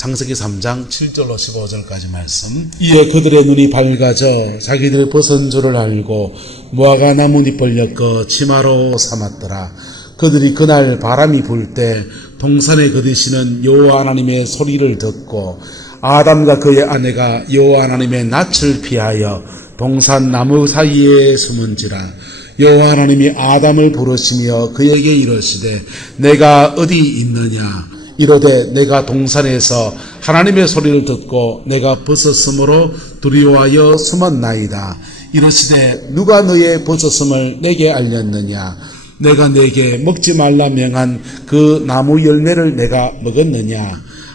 창세기 3장 7절로 15절까지 말씀. 이에 그들의 눈이 밝아져 자기들의 벗은 줄을 알고 무화과 나뭇잎을 엮어 치마로 삼았더라. 그들이 그날 바람이 불 때 동산에 거두시는 여호와 하나님의 소리를 듣고 아담과 그의 아내가 여호와 하나님의 낯을 피하여 동산 나무 사이에 숨은지라. 여호와 하나님이 아담을 부르시며 그에게 이르시되 내가 어디 있느냐. 이르되 내가 동산에서 하나님의 소리를 듣고 내가 벗었으므로 두려워하여 숨었나이다. 이르시되 누가 너의 벗었음을 내게 알렸느냐. 내가 내게 먹지 말라 명한 그 나무 열매를 내가 먹었느냐.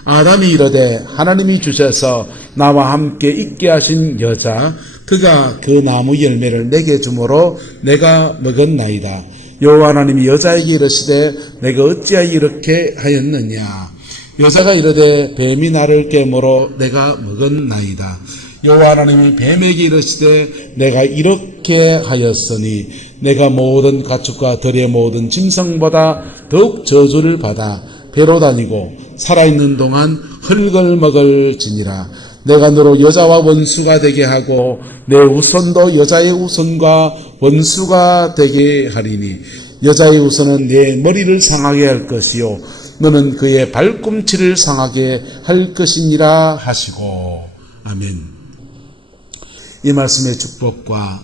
아담이 이르되 하나님이 주셔서 나와 함께 있게 하신 여자 그가 그 나무 열매를 내게 주므로 내가 먹었나이다. 여호와 하나님이 여자에게 이르시되 내가 어찌하여 이렇게 하였느냐. 여자가 이르되 뱀이 나를 깨물어 내가 먹었나이다. 여호와 하나님이 뱀에게 이르시되 내가 이렇게 하였으니 내가 모든 가축과 들의 모든 짐승보다 더욱 저주를 받아 배로 다니고 살아있는 동안 흙을 먹을지니라. 내가 너로 여자와 원수가 되게 하고 내 후손도 여자의 후손과 원수가 되게 하리니 여자의 후손은 내 머리를 상하게 할 것이요 너는 그의 발꿈치를 상하게 할 것이니라 하시고. 아멘. 이 말씀의 축복과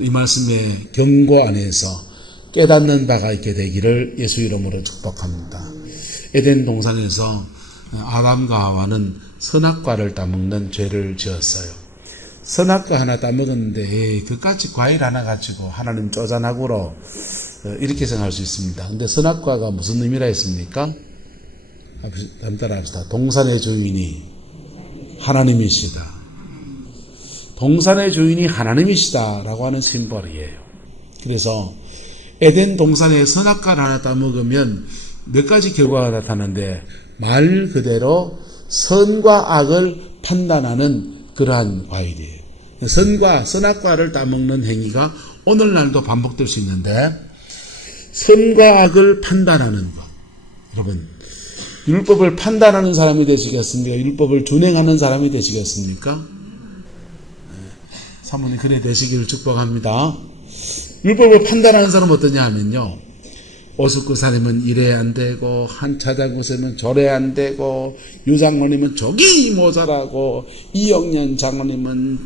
이 말씀의 경고 안에서 깨닫는 바가 있게 되기를 예수 이름으로 축복합니다. 에덴 동산에서 아담과 하와는 선악과를 따먹는 죄를 지었어요. 선악과 하나 따먹었는데 그까지 과일 하나 가지고 하나님 쪼잔하고로 이렇게 생각할 수 있습니다. 근데 선악과가 무슨 의미라 했습니까? 한번 따라합시다. 동산의 주인이 하나님이시다. 동산의 주인이 하나님이시다라고 하는 심벌이에요. 그래서 에덴 동산에 선악과를 하나 따먹으면 몇 가지 결과가 나타나는데 말 그대로 선과 악을 판단하는 그러한 과일이에요. 선악과를 따먹는 행위가 오늘날도 반복될 수 있는데 선과 악을 판단하는 것. 여러분, 율법을 판단하는 사람이 되시겠습니까? 율법을 준행하는 사람이 되시겠습니까? 사모님 그래 되시기를 축복합니다. 율법을 판단하는 사람은 어떠냐 하면요, 오숙구 사람은 이래 안 되고 한차장군에는 저래 안 되고 유장로님은 저기 모자라고 이영년 장로님은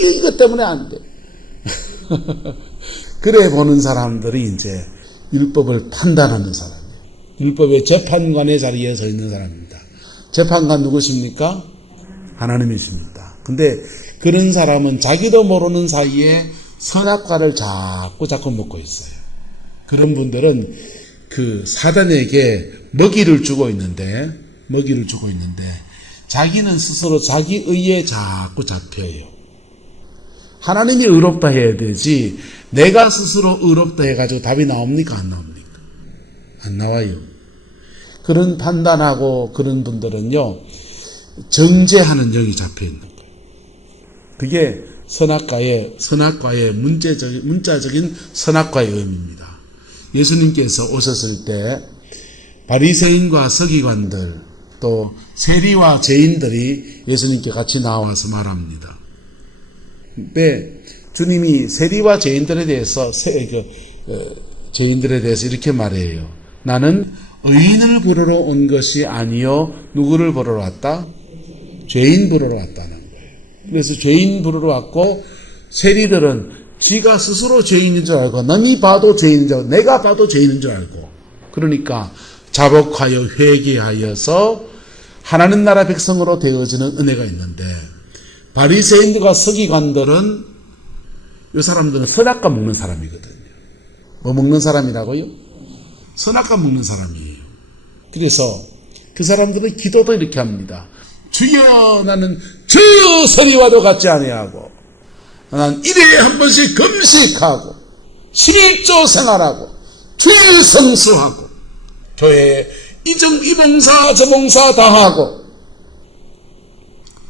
이것 때문에 안 돼. 그래 보는 사람들이 이제 율법을 판단하는 사람이에요. 율법의 재판관의 자리에 서 있는 사람입니다. 재판관 누구십니까? 하나님이십니다. 근데 그런 사람은 자기도 모르는 사이에 선악과를 자꾸 먹고 있어요. 그런 분들은 그 사단에게 먹이를 주고 있는데 자기는 스스로 자기 의에 자꾸 잡혀요. 하나님이 의롭다 해야 되지 내가 스스로 의롭다 해가지고 답이 나옵니까? 안 나옵니까? 안 나와요. 그런 판단하고 그런 분들은요, 정죄하는 영이 잡혀있는 거예요. 그게 선악과의 문자적인 선악과의 의미입니다. 예수님께서 오셨을 때 바리새인과 서기관들 또 세리와 죄인들이 예수님께 같이 나와서 말합니다. 근데 주님이 세리와 죄인들에 대해서 이렇게 말해요. 나는 의인을 부르러 온 것이 아니요 누구를 부르러 왔다? 죄인 부르러 왔다는 거예요. 그래서 죄인 부르러 왔고 세리들은 지가 스스로 죄인인 줄 알고 남이 봐도 죄인인 줄 알고 내가 봐도 죄인인 줄 알고 그러니까 자복하여 회개하여서 하나님 나라 백성으로 되어지는 은혜가 있는데 바리새인들과 서기관들은 이 사람들은 선악과 먹는 사람이거든요. 뭐 먹는 사람이라고요? 선악과 먹는 사람이에요. 그래서 그 사람들은 기도도 이렇게 합니다. 주여 나는 저 세리와도 같지 아니하고 난 1회에 한 번씩 금식하고 11조 생활하고 주일 성수하고 교회에 이 봉사 저 봉사 다 하고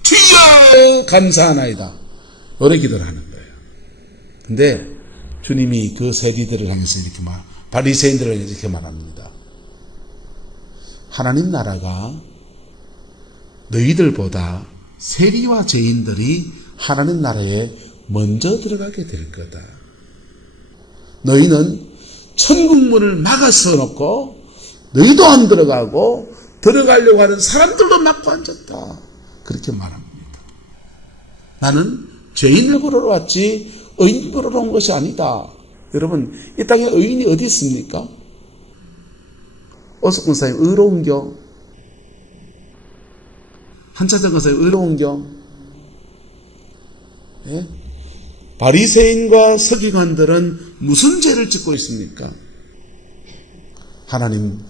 주여 감사하나이다. 노래 기도를 하는 거예요. 근데 주님이 그 세리들을 향해서 바리새인들을 이렇게 말합니다. 하나님 나라가 너희들보다 세리와 죄인들이 하나님 나라에 먼저 들어가게 될 거다. 너희는 천국문을 막아서 놓고 너희도 안 들어가고 들어가려고 하는 사람들도 막고 앉았다. 그렇게 말합니다. 나는 죄인을 보러 왔지 의인을 보러 온 것이 아니다. 여러분, 이 땅에 의인이 어디 있습니까? 오석훈 사님 의로운겨? 한차정 사님 의로운겨? 예? 바리새인과 서기관들은 무슨 죄를 짓고 있습니까? 하나님,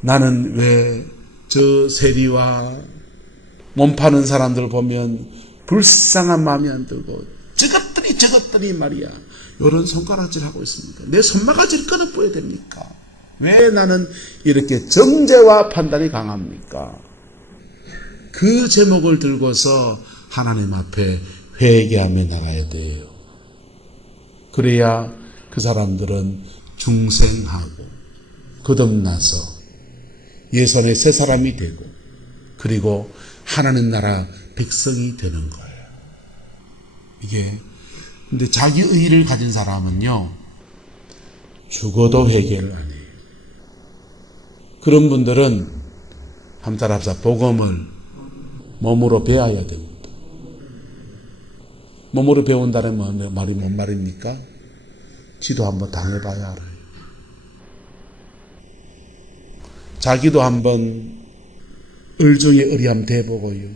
나는 왜 저 세리와 몸 파는 사람들 보면 불쌍한 마음이 안 들고 저것들이 말이야 이런 손가락질하고 있습니까? 내 손바가지를 끊어보야 됩니까? 왜 나는 이렇게 정죄와 판단이 강합니까? 그 제목을 들고서 하나님 앞에 회개하며 나가야 돼요. 그래야 그 사람들은 중생하고 거듭나서 예선의 새 사람이 되고 그리고 하나님 나라 백성이 되는 거예요. 이게 근데 자기 의의를 가진 사람은요 죽어도 회개를 안 해요. 그런 분들은 함따라합사 복음을 몸으로 배워야 됩니다. 몸으로 배운다는 말이 뭔 말입니까? 지도 한번 당해봐야 알아요. 자기도 한번 을중에 의리함 대보고요.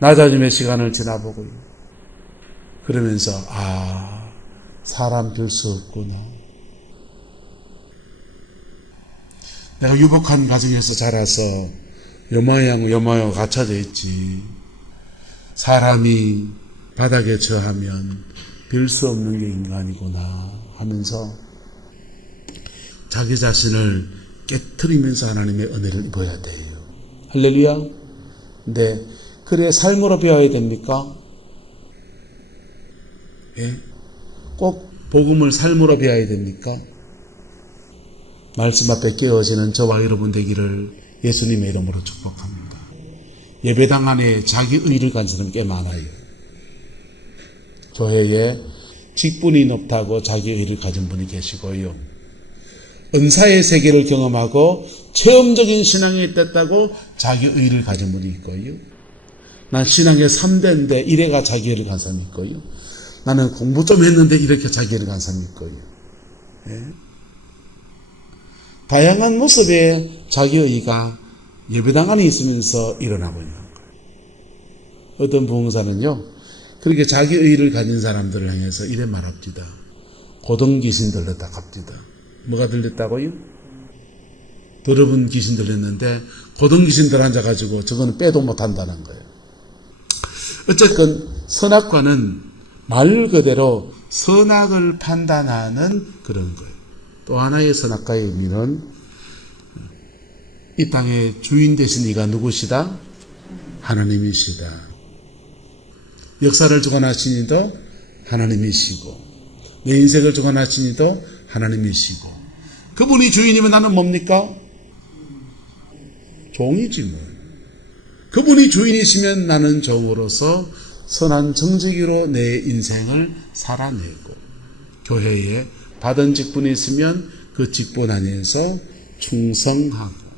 낮아짐의 시간을 지나보고요. 그러면서 사람 별 수 없구나. 내가 유복한 가정에서 자라서 요모양 갇혀져 있지. 사람이 바닥에 처하면 별 수 없는 게 인간이구나 하면서 자기 자신을 깨트리면서 하나님의 은혜를 입어야 돼요. 할렐루야. 근데 그래 삶으로 배워야 됩니까? 예? 꼭 복음을 삶으로 배워야 됩니까? 말씀 앞에 깨어지는 저와 여러분 되기를 예수님의 이름으로 축복합니다. 예배당 안에 자기 의를 가진 사람이 꽤 많아요. 교회에 직분이 높다고 자기 의를 가진 분이 계시고요. 은사의 세계를 경험하고 체험적인 신앙에 있다고 자기 의를 가진 분이 있고요. 난 신앙의 3대인데 1회가 자기 의를 가진 사람이 있고요. 나는 공부 좀 했는데 이렇게 자기 의를 가진 사람이 있고요. 예? 다양한 모습의 자기 의가 예배당 안에 있으면서 일어나고 있는 거예요. 어떤 부흥사는요, 그렇게 자기 의를 가진 사람들을 향해서 이래 말합니다. 고등 귀신 들렸다 갑니다. 뭐가 들렸다고요? 더러운 귀신 들렸는데 고등 귀신들 앉아가지고 저거는 빼도 못한다는 거예요. 어쨌든 선악과는 말 그대로 선악을 판단하는 그런 거예요. 또 하나의 선악과의 의미는 이 땅의 주인 되신 이가 누구시다? 하나님이시다. 역사를 주관하신 이도 하나님이시고 내 인생을 주관하신 이도 하나님이시고 그분이 주인이면 나는 뭡니까? 종이지 뭐. 그분이 주인이시면 나는 종으로서 선한 정직으로 내 인생을 살아내고 교회에 받은 직분이 있으면 그 직분 안에서 충성하고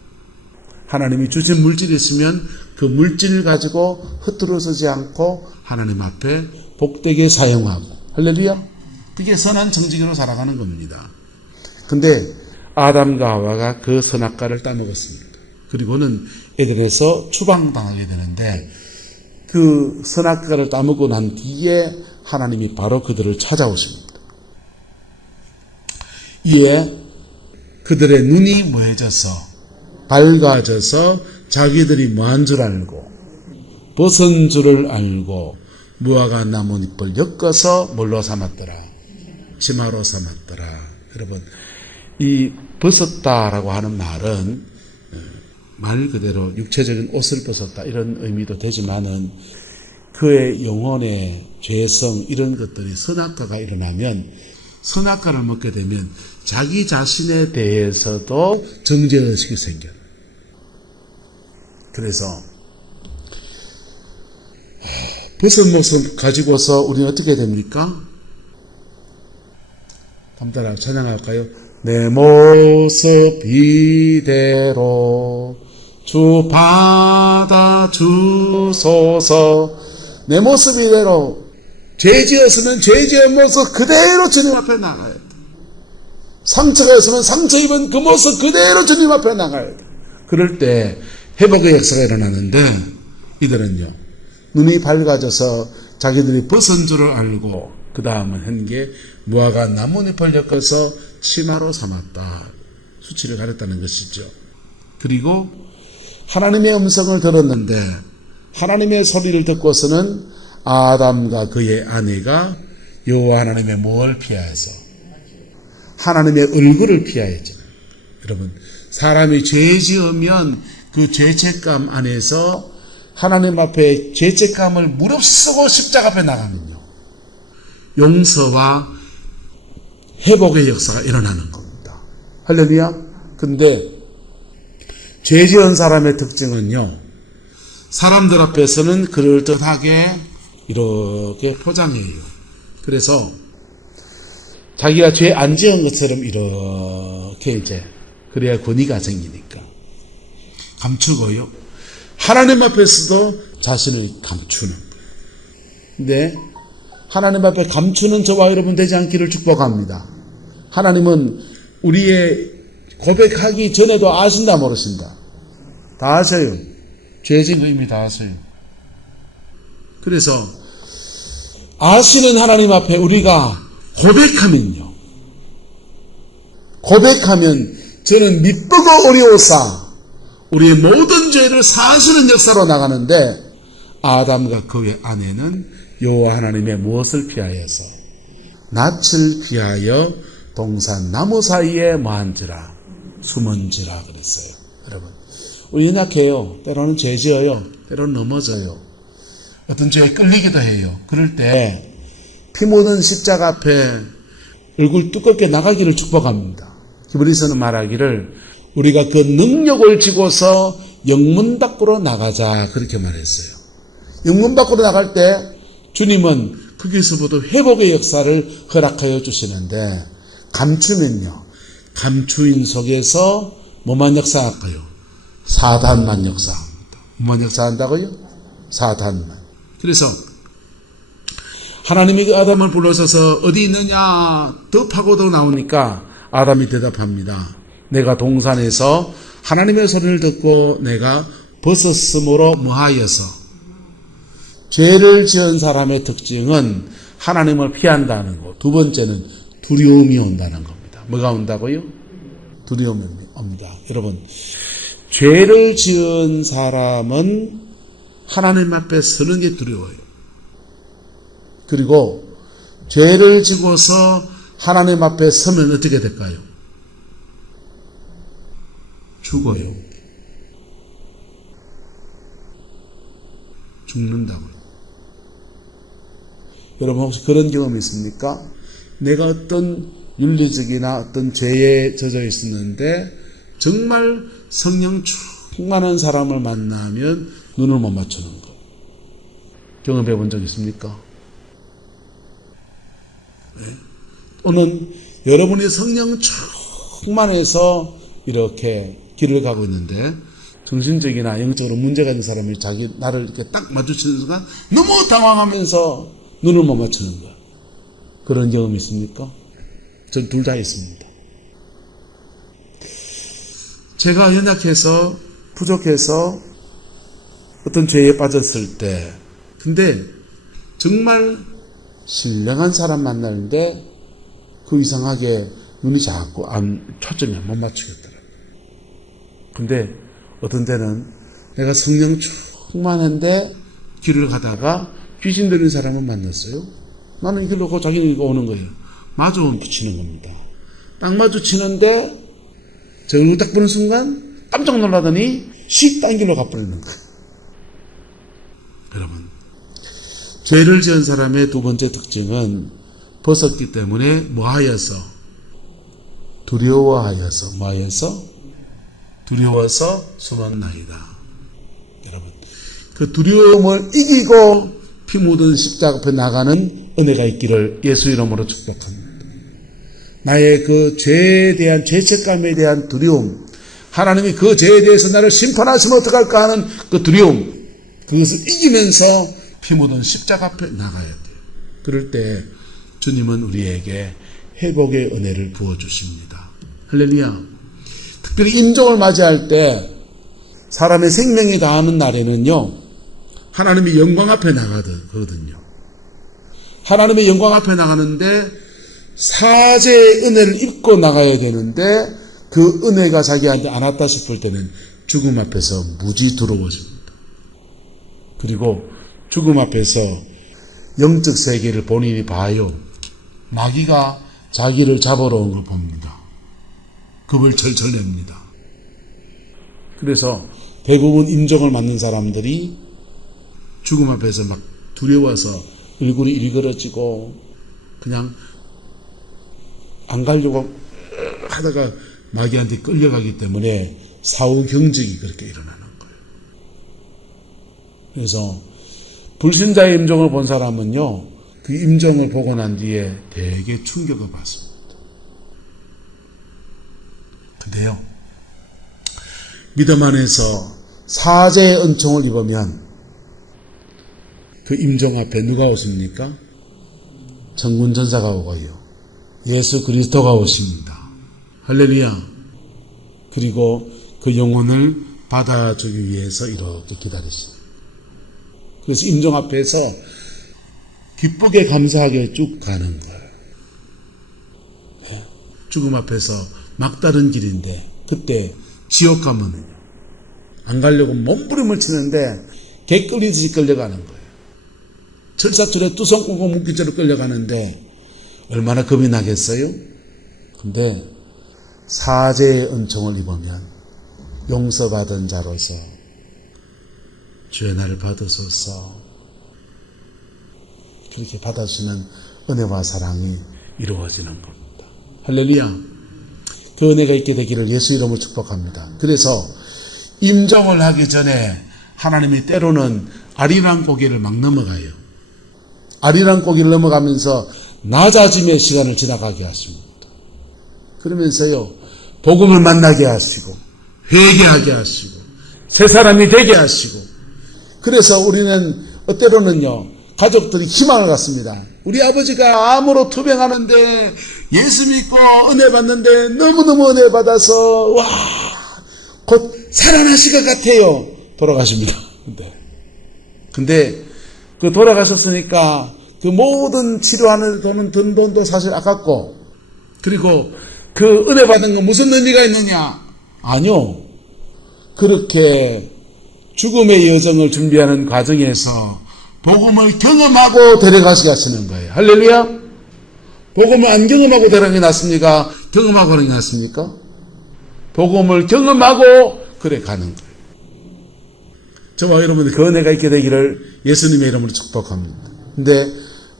하나님이 주신 물질이 있으면 그 물질을 가지고 흩어져지 않고 하나님 앞에 복되게 사용하고 할렐루야. 그게 선한 정직으로 살아가는 겁니다. 근데 아담과 하와가 그 선악과를 따먹었습니다. 그리고는 에덴에서 추방당하게 되는데 그 선악과를 따먹고 난 뒤에 하나님이 바로 그들을 찾아오십니다. 이에 그들의 눈이 뭐해져서 밝아져서 자기들이 뭐한 줄 알고 벗은 줄을 알고 무화과 나뭇잎을 엮어서 뭘로 삼았더라? 치마로 삼았더라. 여러분, 이 벗었다라고 하는 말은 말 그대로 육체적인 옷을 벗었다 이런 의미도 되지만은 그의 영혼의 죄성 이런 것들이 선악과가 일어나면 선악과를 먹게 되면 자기 자신에 대해서도 정죄의식이 생겨요. 그래서 벗은 모습 가지고서 우리는 어떻게 됩니까? 한번 따라 찬양할까요? 내 모습 이대로 주 받아주소서. 내 모습 이대로, 죄 지었으면 죄 지은 모습 그대로 주님 앞에 나가야 돼. 상처가 있으면 상처 입은 그 모습 그대로 주님 앞에 나가야 돼. 그럴 때 회복의 역사가 일어나는데, 이들은요 눈이 밝아져서 자기들이 벗은 줄을 알고 그 다음은 한 게 무화과 나뭇잎을 엮어서 치마로 삼았다. 수치를 가렸다는 것이죠. 그리고 하나님의 음성을 들었는데 하나님의 소리를 듣고서는 아담과 그의 아내가 여호와 하나님의 뭘 피하여서 하나님의 얼굴을 피하였죠. 여러분, 사람이 죄 지으면 그 죄책감 안에서 하나님 앞에 죄책감을 무릅쓰고 십자가 앞에 나가면요 용서와 회복의 역사가 일어나는 겁니다. 할렐루야. 근데 죄 지은 사람의 특징은요, 사람들 앞에서는 그럴듯하게 이렇게 포장해요. 그래서 자기가 죄 안 지은 것처럼 이렇게 이제 그래야 권위가 생기니까 감추고요. 하나님 앞에서도 자신을 감추는 거예요. 근데 하나님 앞에 감추는 저와 여러분 되지 않기를 축복합니다. 하나님은 우리의 고백하기 전에도 아신다 모르신다. 다 아세요. 죄 지은 거 이미 다 아세요. 그래서 아시는 하나님 앞에 우리가 고백하면 저는 미쁘고 어려워서 우리의 모든 죄를 사하시는 역사로 나가는데, 아담과 그의 아내는 여호와 하나님의 무엇을 피하여서 낯을 피하여 동산 나무 사이에 뭐한지라 숨은지라 그랬어요. 여러분, 우리 연약해요. 때로는 죄 지어요. 때로는 넘어져요. 어떤 죄에 끌리기도 해요. 그럴 때 피 묻은 십자가 앞에 얼굴 두껍게 나가기를 축복합니다. 히브리서는 말하기를 우리가 그 능력을 지고서 영문 밖으로 나가자 그렇게 말했어요. 영문 밖으로 나갈 때 주님은 거기서부터 회복의 역사를 허락하여 주시는데, 감추면요 감추인 속에서 뭐만 역사할까요? 사단만 역사합니다. 뭐만 역사한다고요? 사단만. 그래서 하나님이 그 아담을 불러서서 어디 있느냐 더 파고도 나오니까 아담이 대답합니다. 내가 동산에서 하나님의 소리를 듣고 내가 벗었으므로 뭐하여서. 죄를 지은 사람의 특징은 하나님을 피한다는 것. 두 번째는 두려움이 온다는 겁니다. 뭐가 온다고요? 두려움이 옵니다. 여러분, 죄를 지은 사람은 하나님 앞에 서는 게 두려워요. 그리고 죄를 지고서 하나님 앞에 서면 어떻게 될까요? 죽어요. 죽는다고요. 여러분 혹시 그런 경험이 있습니까? 내가 어떤 윤리적이나 어떤 죄에 젖어 있었는데 정말 성령 충만한 사람을 만나면 눈을 못 맞추는 것. 경험해 본 적 있습니까? 네. 또는 여러분이 성령 충만해서 이렇게 길을 가고 있는데 정신적이나 영적으로 문제가 있는 사람이 나를 이렇게 딱 마주치는 순간 너무 당황하면서 눈을 못 맞추는 거야. 그런 경험이 있습니까? 전 둘 다 있습니다. 제가 연약해서 부족해서 어떤 죄에 빠졌을 때, 근데 정말 신령한 사람 만나는데 그 이상하게 눈이 자꾸 초점이 못 맞추겠더라고요. 근데 어떤 때는 내가 성령 충만한데 길을 가다가 귀신 들린 사람을 만났어요. 나는 이 길로 가고 자기는 이거 오는 거예요. 마주 붙이는 겁니다. 딱 마주치는데 저 얼굴 딱 보는 순간 깜짝 놀라더니 딴 길로 가버리는 거예요. 여러분, 죄를 지은 사람의 두 번째 특징은 벗었기 때문에 뭐하여서? 두려워하여서. 뭐하여서? 두려워서 숨었나이다. 여러분, 그 두려움을 이기고 피 묻은 십자가 앞에 나가는 은혜가 있기를 예수 이름으로 축복합니다. 나의 그 죄에 대한 죄책감에 대한 두려움, 하나님이 그 죄에 대해서 나를 심판하시면 어떡할까 하는 그 두려움, 그것을 이기면서 피 묻은 십자가 앞에 나가야 돼요. 그럴 때 주님은 우리에게 회복의 은혜를 부어주십니다. 할렐루야. 특별히 임종을 맞이할 때 사람의 생명이 다하는 날에는요, 하나님이 영광 앞에 나가거든요. 하나님의 영광 앞에 나가는데 사죄의 은혜를 입고 나가야 되는데 그 은혜가 자기한테 안 왔다 싶을 때는 죽음 앞에서 무지 두려워집니다. 그리고 죽음 앞에서 영적 세계를 본인이 봐요. 마귀가 자기를 잡으러 온 걸 봅니다. 겁을 철철 냅니다. 그래서 대부분 임종을 맞는 사람들이 죽음 앞에서 막 두려워서 얼굴이 일그러지고 그냥 안 가려고 하다가 마귀한테 끌려가기 때문에 사후 경직이 그렇게 일어나는 거예요. 그래서 불신자의 임종을 본 사람은요, 그 임종을 보고 난 뒤에 되게 충격을 받습니다. 근데요, 믿음 안에서 사죄의 은총을 입으면 그 임종 앞에 누가 오십니까? 천군 전사가 오고요, 예수 그리스도가 오십니다. 할렐루야. 그리고 그 영혼을 받아주기 위해서 이렇게 기다리십니다. 그래서 임종 앞에서 기쁘게 감사하게 쭉 가는 거예요. 죽음 앞에서 막다른 길인데 그때 지옥 가면 안 가려고 몸부림을 치는데 개 끌리듯이 끌려가는 거예요. 철사철에 뚜성 꾸고 묶기처럼 끌려가는데 얼마나 겁이 나겠어요? 근데 사죄의 은총을 입으면 용서받은 자로서 주의 나를 받으소서, 그렇게 받아주시는 은혜와 사랑이 이루어지는 겁니다. 할렐루야. 그 은혜가 있게 되기를 예수 이름으로 축복합니다. 그래서 임종을 하기 전에 하나님이 때로는 아리랑 고개를 막 넘어가요. 아리랑 고개를 넘어가면서 낮아짐의 시간을 지나가게 하십니다. 그러면서요, 복음을 만나게 하시고 회개하게 하시고 새 사람이 되게 하시고, 그래서 우리는 때로는요, 가족들이 희망을 갖습니다. 우리 아버지가 암으로 투병하는데 예수 믿고 은혜 받는데 너무너무 은혜 받아서 와, 곧 살아나실 것 같아요. 돌아가십니다. 근데 그 돌아가셨으니까 그 모든 치료하는 돈은 든 돈도 사실 아깝고, 그리고 그 은혜 받은 건 무슨 의미가 있느냐? 아니요. 그렇게 죽음의 여정을 준비하는 과정에서 복음을 경험하고 데려가시게 하시는 거예요. 할렐루야. 복음을 안 경험하고 데려가게 놨습니까? 경험하고 하는 게 낫습니까? 복음을 경험하고 그래 가는 거예요. 저와 여러분들 그 은혜가 있게 되기를 예수님의 이름으로 축복합니다. 근데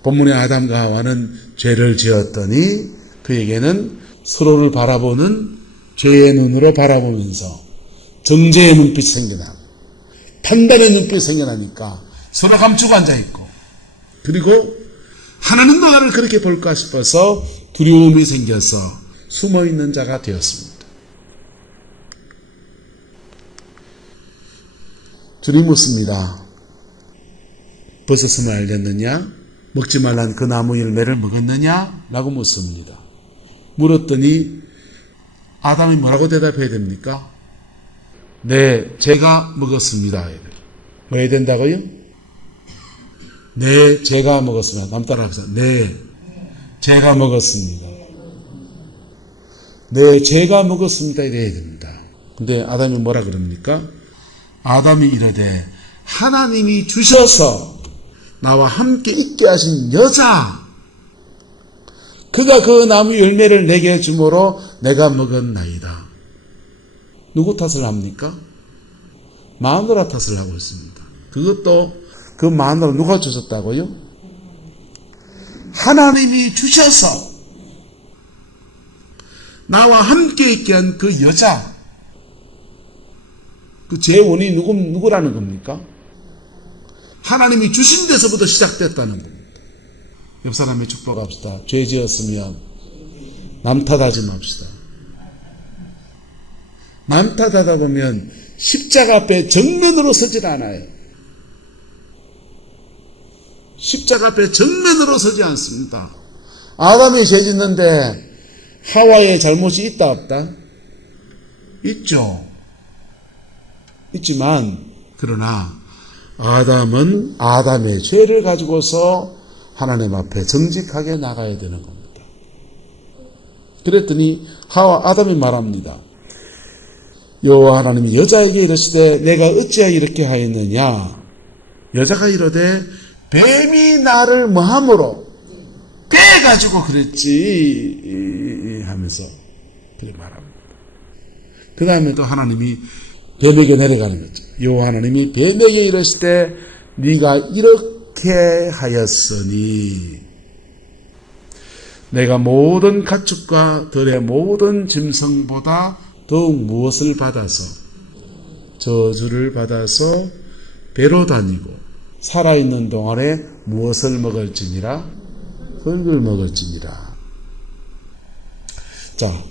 본문의 아담과 하와는 죄를 지었더니 그에게는 서로를 바라보는 죄의 눈으로 바라보면서 정죄의 눈빛이 생겨나고 판단의 눈빛이 생겨나니까 서로 감추고 앉아있고, 그리고 하나는 나를 그렇게 볼까 싶어서 두려움이 생겨서 숨어있는 자가 되었습니다. 주님 묻습니다. 버섯을 알렸느냐? 먹지 말란 그 나무 열매를 먹었느냐? 라고 묻습니다. 물었더니 아담이 뭐라고 대답해야 됩니까? 네, 제가 먹었습니다. 뭐 해야 된다고요? 네, 제가 먹었습니다. 남 따라합시다. 네, 제가 먹었습니다. 네, 제가 먹었습니다. 이래야 됩니다. 근데 아담이 뭐라 그럽니까? 아담이 이르되 하나님이 주셔서 나와 함께 있게 하신 여자, 그가 그 나무 열매를 내게 주므로 내가 먹었나이다. 누구 탓을 합니까? 마누라 탓을 하고 있습니다. 그것도 그 마누라 누가 주셨다고요? 하나님이 주셔서 나와 함께 있게 한 그 여자, 그 재원이 누구라는 겁니까? 하나님이 주신 데서부터 시작됐다는 겁니다. 옆 사람의 축복합시다. 죄 지었으면 남 탓하지 맙시다. 남 탓하다 보면 십자가 앞에 정면으로 서질 않아요. 십자가 앞에 정면으로 서지 않습니다. 아담이 죄 짓는데 하와의 잘못이 있다 없다? 있죠. 있지만 그러나 아담은 아담의 죄를 가지고서 하나님 앞에 정직하게 나가야 되는 겁니다. 그랬더니 아담이 말합니다. 여호와 하나님이 여자에게 이르시되 내가 어찌하여 이렇게 하였느냐. 여자가 이르되 뱀이 나를 뭐함으로 빼가지고 그랬지 하면서 그렇게 말합니다. 그 다음에 또 하나님이 뱀에게 내려가는 거죠. 여호와 하나님이 뱀에게 이르시되 네가 이렇게 하였으니 내가 모든 가축과 들의 모든 짐승보다 더욱 무엇을 받아서 저주를 받아서 배로 다니고 살아있는 동안에 무엇을 먹을지니라 흙을 먹을지니라. 자,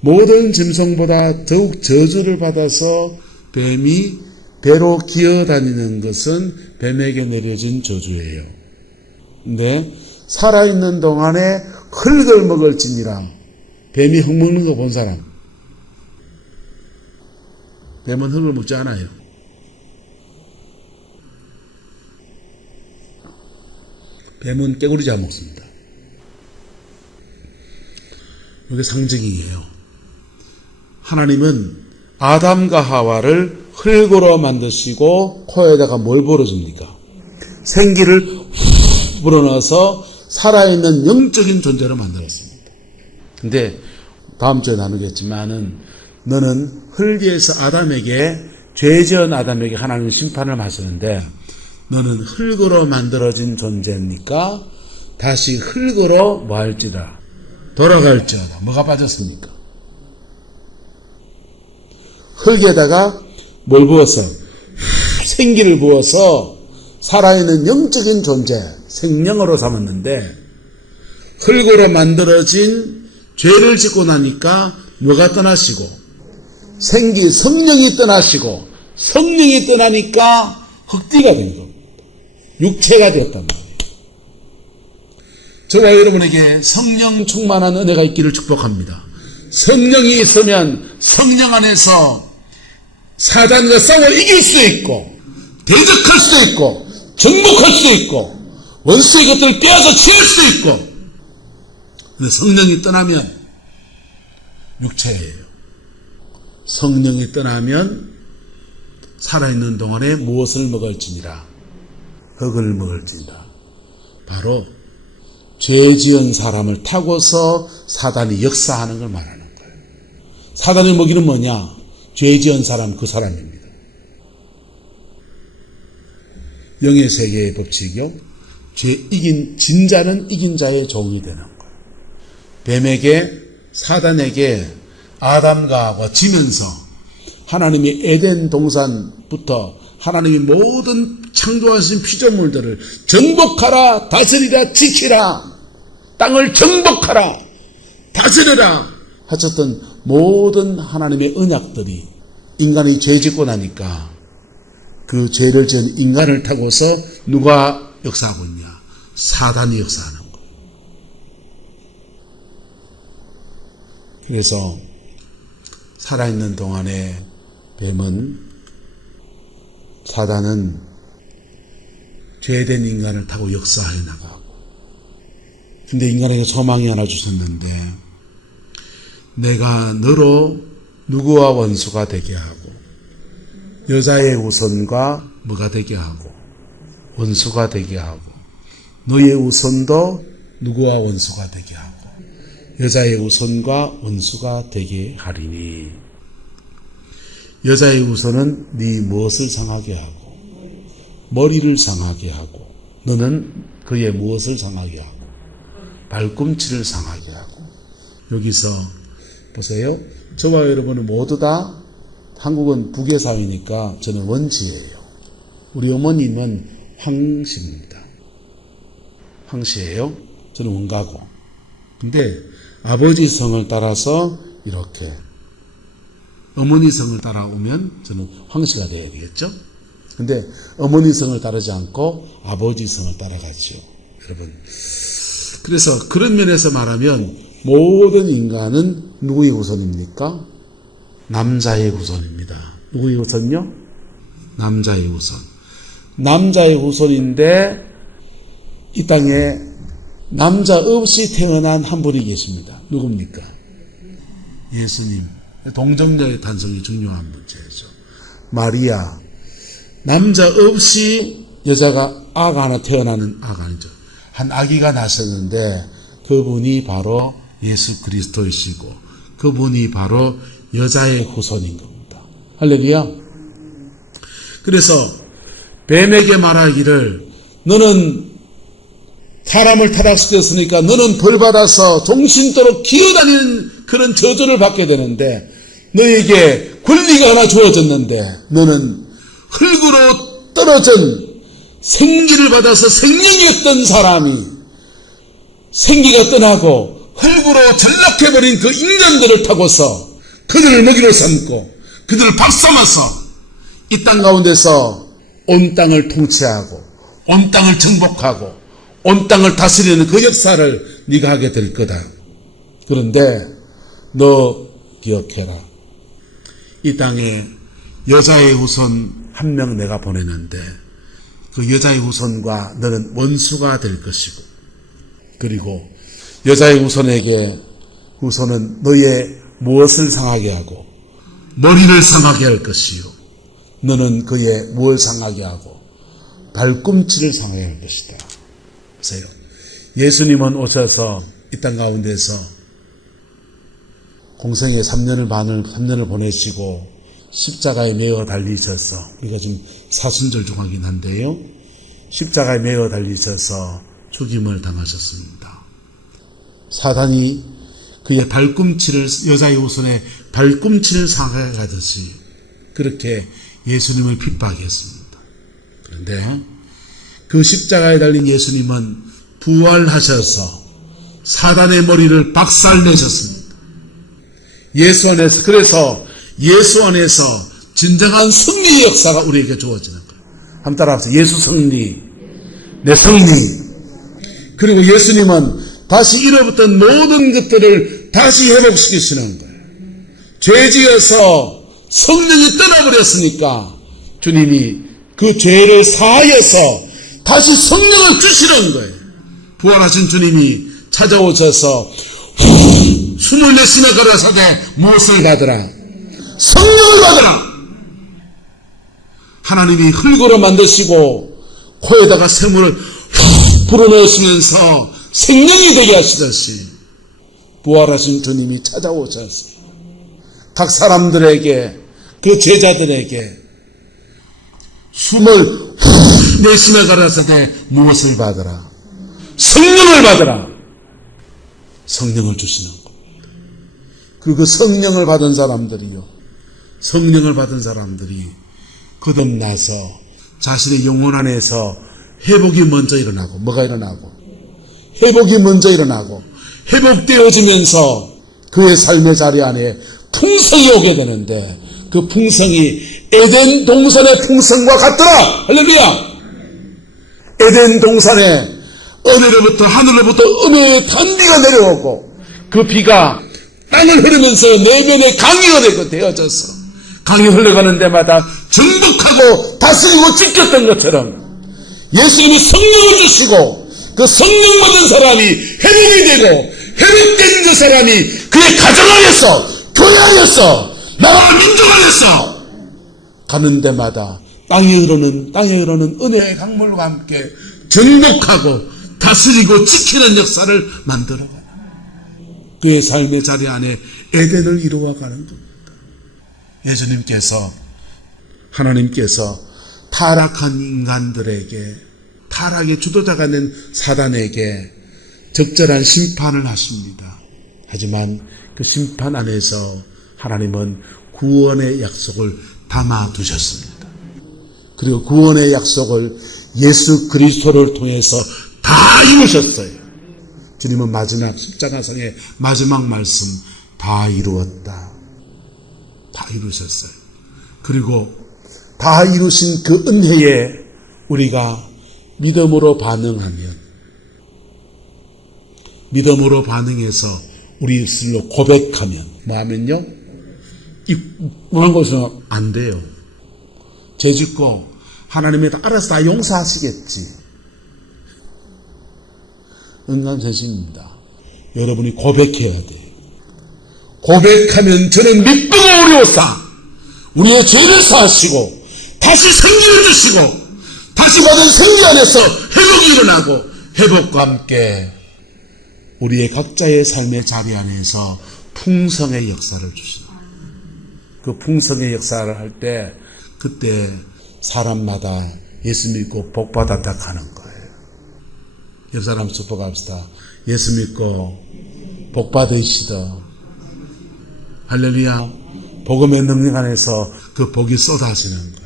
모든 짐승보다 더욱 저주를 받아서 뱀이 배로 기어다니는 것은 뱀에게 내려진 저주예요. 근데 살아있는 동안에 흙을 먹을지니라. 뱀이 흙 먹는 거 본 사람? 뱀은 흙을 먹지 않아요. 뱀은 깨구리 잡먹습니다. 이게 상징이에요. 하나님은 아담과 하와를 흙으로 만드시고 코에다가 뭘 불어줍니까? 생기를 후 불어넣어서 살아있는 영적인 존재로 만들었습니다. 근데 다음 주에 나누겠지만은 너는 흙에서 아담에게 죄지은 아담에게 하나님 심판을 하시는데 너는 흙으로 만들어진 존재니까 다시 흙으로 뭐 할지라 돌아갈지어다. 뭐가 빠졌습니까? 흙에다가 뭘 부었어요? 생기를 부어서 살아있는 영적인 존재, 생명으로 삼았는데 흙으로 만들어진 죄를 짓고 나니까 뭐가 떠나시고 생기, 성령이 떠나시고 성령이 떠나니까 흙띠가 된 겁니다. 육체가 되었단 말이에요. 저와 여러분에게 성령 충만한 은혜가 있기를 축복합니다. 성령이 있으면 성령 안에서 사단과 싸워 이길 수 있고 대적할 수 있고 정복할 수 있고 원수의 것들을 빼앗아 치울 수 있고. 근데 성령이 떠나면 육체예요. 성령이 떠나면 살아있는 동안에 무엇을 먹을지니라 흙을 먹을지니라. 바로 죄 지은 사람을 타고서 사단이 역사하는 걸 말하는 거예요. 사단의 먹이는 뭐냐? 죄 지은 사람, 그 사람입니다. 영의 세계의 법칙이요. 진 자는 이긴 자의 종이 되는 거예요. 뱀에게, 사단에게 아담과 하와 지면서 하나님이 에덴 동산부터 하나님이 모든 창조하신 피조물들을 정복하라, 다스리라, 지키라, 땅을 정복하라, 다스려라 하셨던 모든 하나님의 언약들이 인간이 죄 짓고 나니까 그 죄를 지은 인간을 타고서 누가 역사하고 있냐? 사단이 역사하는 거예요. 그래서 살아있는 동안에 사단은 죄된 인간을 타고 역사해 나가고, 근데 인간에게 소망이 하나 주셨는데 내가 너로 누구와 원수가 되게 하고 여자의 우선과 뭐가 되게 하고 원수가 되게 하고 너의 우선도 누구와 원수가 되게 하고 여자의 우선과 원수가 되게 하리니. 여자의 우선은 네 무엇을 상하게 하고 머리를 상하게 하고 너는 그의 무엇을 상하게 하고 발꿈치를 상하게 하고. 여기서 보세요. 저와 여러분은 모두 다 한국은 북의 사회니까 저는 원지예요. 우리 어머님은 황씨입니다. 황씨예요. 저는 원가고. 근데 아버지 성을 따라서 이렇게 어머니 성을 따라오면 저는 황씨가 되어야 되겠죠. 근데 어머니 성을 따르지 않고 아버지 성을 따라가죠. 여러분. 그래서 그런 면에서 말하면 모든 인간은 누구의 후손입니까? 남자의 후손입니다. 누구의 후손요? 남자의 후손. 남자의 후손인데 이 땅에 남자 없이 태어난 한 분이 계십니다. 누굽니까? 예수님. 동정녀의 탄생이 중요한 문제죠. 마리아. 남자 없이 여자가 아가 하나 태어나는 아가 아니죠. 한 아기가 나셨는데 그분이 바로 예수 그리스도이시고 그분이 바로 여자의 후손인 겁니다. 할렐루야. 그래서 뱀에게 말하기를 너는 사람을 타락시켰으니까 너는 벌받아서 종신토록 기어다니는 그런 저주를 받게 되는데 너에게 권리가 하나 주어졌는데 너는 흙으로 떨어진 생기를 받아서 생명이었던 사람이 생기가 떠나고 흙으로 전락해버린 그 인간들을 타고서 그들을 먹이로 삼고 그들을 밥삼아서 이 땅 가운데서 온 땅을 통치하고 온 땅을 정복하고 온 땅을 다스리는 그 역사를 네가 하게 될 거다. 그런데 너 기억해라. 이 땅에 여자의 후손 한 명 내가 보내는데 그 여자의 후손과 너는 원수가 될 것이고 그리고 여자의 후손은 너의 무엇을 상하게 하고 머리를 상하게 할 것이요 너는 그의 무엇을 상하게 하고 발꿈치를 상하게 할 것이다. 보세요. 예수님은 오셔서 이 땅 가운데서 공생의 3년을 보내시고 십자가에 매어 달리셔서 우리가 좀 사순절 중하긴 한데요. 십자가에 매어 달리셔서 죽임을 당하셨습니다. 사단이 그의 발꿈치를 여자의 후손의 발꿈치를 상하게 하듯이 그렇게 예수님을 핍박했습니다. 그런데 그 십자가에 달린 예수님은 부활하셔서 사단의 머리를 박살내셨습니다. 그래서 예수 안에서 진정한 승리의 역사가 우리에게 주어지는 거예요. 한번 따라합시다. 예수 승리, 내 승리. 그리고 예수님은 다시 잃어버렸던 모든 것들을 다시 회복시키시는 거예요. 죄지어서 성령이 떠나버렸으니까 주님이 그 죄를 사하여서 다시 성령을 주시는 거예요. 부활하신 주님이 찾아오셔서 숨을 내쉬며 가라사대 무엇을 받으라? 성령을 받으라. 하나님이 흙으로 만드시고 코에다가 샘물을 불어넣으시면서 생명이 되게 하시듯이 부활하신 주님이 찾아오셔서 각 사람들에게 그 제자들에게 숨을 내쉬며 가라사대 무엇을 받으라? 성령을 받으라. 성령을 주시는 겁니다. 그 성령을 받은 사람들이 거듭나서 자신의 영혼 안에서 회복이 먼저 일어나고 뭐가 일어나고 회복이 먼저 일어나고 회복되어지면서 그의 삶의 자리 안에 풍성이 오게 되는데 그 풍성이 에덴 동산의 풍성과 같더라. 할렐루야. 에덴 동산에 하늘로부터 은혜의 단비가 내려오고 그 비가 땅을 흐르면서 내면의 강이가 되어져서 강이 흘러가는 데마다 정복하고 다스리고 지켰던 것처럼 예수님이 성령을 주시고 그 성령 받은 사람이 회복이 되고 회복된 그 사람이 그의 가정 안에서 교회 안에서 나라 민족 안에서 가는 데마다 땅에 흐르는 은혜의 강물과 함께 정복하고 다스리고 지키는 역사를 만들어가요. 그의 삶의 자리 안에 에덴을 이루어가는 겁니다. 하나님께서 타락한 인간들에게 타락의 주도자가 된 사단에게 적절한 심판을 하십니다. 하지만 그 심판 안에서 하나님은 구원의 약속을 담아두셨습니다. 그리고 구원의 약속을 예수 그리스도를 통해서 다 이루셨어요. 주님은 마지막 십자가상의 마지막 말씀, 다 이루었다. 다 이루셨어요. 그리고 다 이루신 그 은혜에 우리가 믿음으로 반응해서 우리 입술로 고백하면, 뭐 하면요? 이런 것은 안 돼요. 죄 짓고 하나님이 알아서 다 용서하시겠지. 은간죄입니다. 여러분이 고백해야 돼요. 고백하면 저는 믿고가 어려웠다. 우리의 죄를 사하시고 다시 생기를 주시고 다시 받은 생기 안에서 회복이 일어나고 회복과 함께 우리의 각자의 삶의 자리 안에서 풍성의 역사를 주시다. 그 풍성의 역사를 할 때 그때 사람마다 예수 믿고 복 받았다 하는 거예요. 옆 사람 축복합시다. 예수 믿고 복 받으시다. 할렐루야. 복음의 능력 안에서 그 복이 쏟아지는 거예요.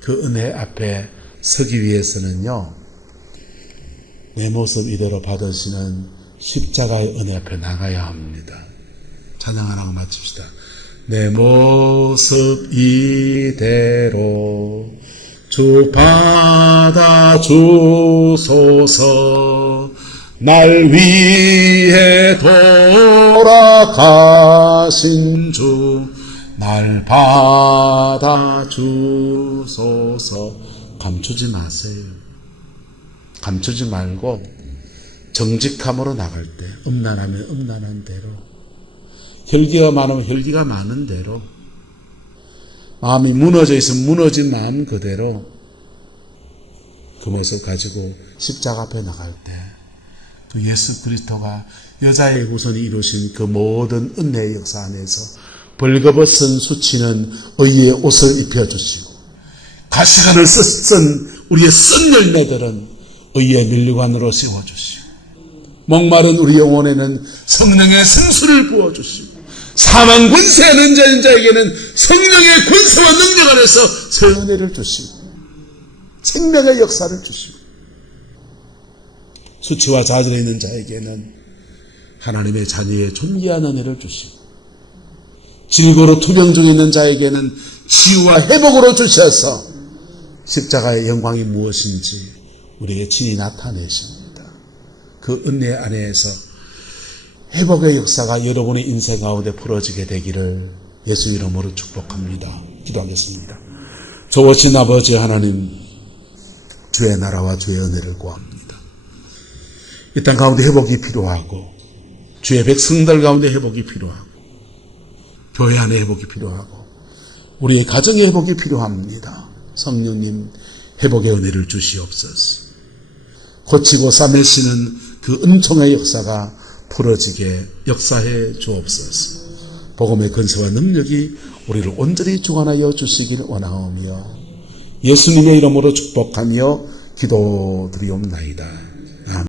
그 은혜 앞에 서기 위해서는요, 내 모습 이대로 받으시는 십자가의 은혜 앞에 나가야 합니다. 찬양 하나 하고 마칩시다. 내 모습 이대로 주 받아 주소서. 날 위해 돌아가신 주 날 받아 주소서. 감추지 마세요. 감추지 말고 정직함으로 나갈 때, 음란하면 음란한 대로, 혈기가 많으면 혈기가 많은 대로, 마음이 무너져 있으면 무너진 마음 그대로 그 모습 가지고 십자가 앞에 나갈 때 그 예수 그리스도가 여자의 후손이 이루신 그 모든 은혜의 역사 안에서 벌거벗은 수치는 의의 옷을 입혀주시고 가시관을 쓴 우리의 쓴 열매들은 의의 면류관으로 씌워주시고 목마른 우리 영혼에는 성령의 생수를 부어주시고 사망 권세에 넘겨진 자에게는 성령의 권세와 능력 안에서 새 은혜를 주시고 생명의 역사를 주시고 수치와 좌절에 있는 자에게는 하나님의 자녀의 존귀한 은혜를 주시고 질고로 투병 중에 있는 자에게는 치유와 회복으로 주셔서 십자가의 영광이 무엇인지 우리에게 친히 나타내십니다. 그 은혜 안에서 회복의 역사가 여러분의 인생 가운데 풀어지게 되기를 예수 이름으로 축복합니다. 기도하겠습니다. 좋으신 아버지 하나님, 주의 나라와 주의 은혜를 구합니다. 이 땅 가운데 회복이 필요하고 주의 백성들 가운데 회복이 필요하고 교회 안에 회복이 필요하고 우리의 가정의 회복이 필요합니다. 성령님, 회복의 은혜를 주시옵소서. 고치고 싸매시는 그 은총의 역사가 풀어지게 역사해 주옵소서. 복음의 권세와 능력이 우리를 온전히 주관하여 주시길 원하오며 예수님의 이름으로 축복하며 기도드리옵나이다.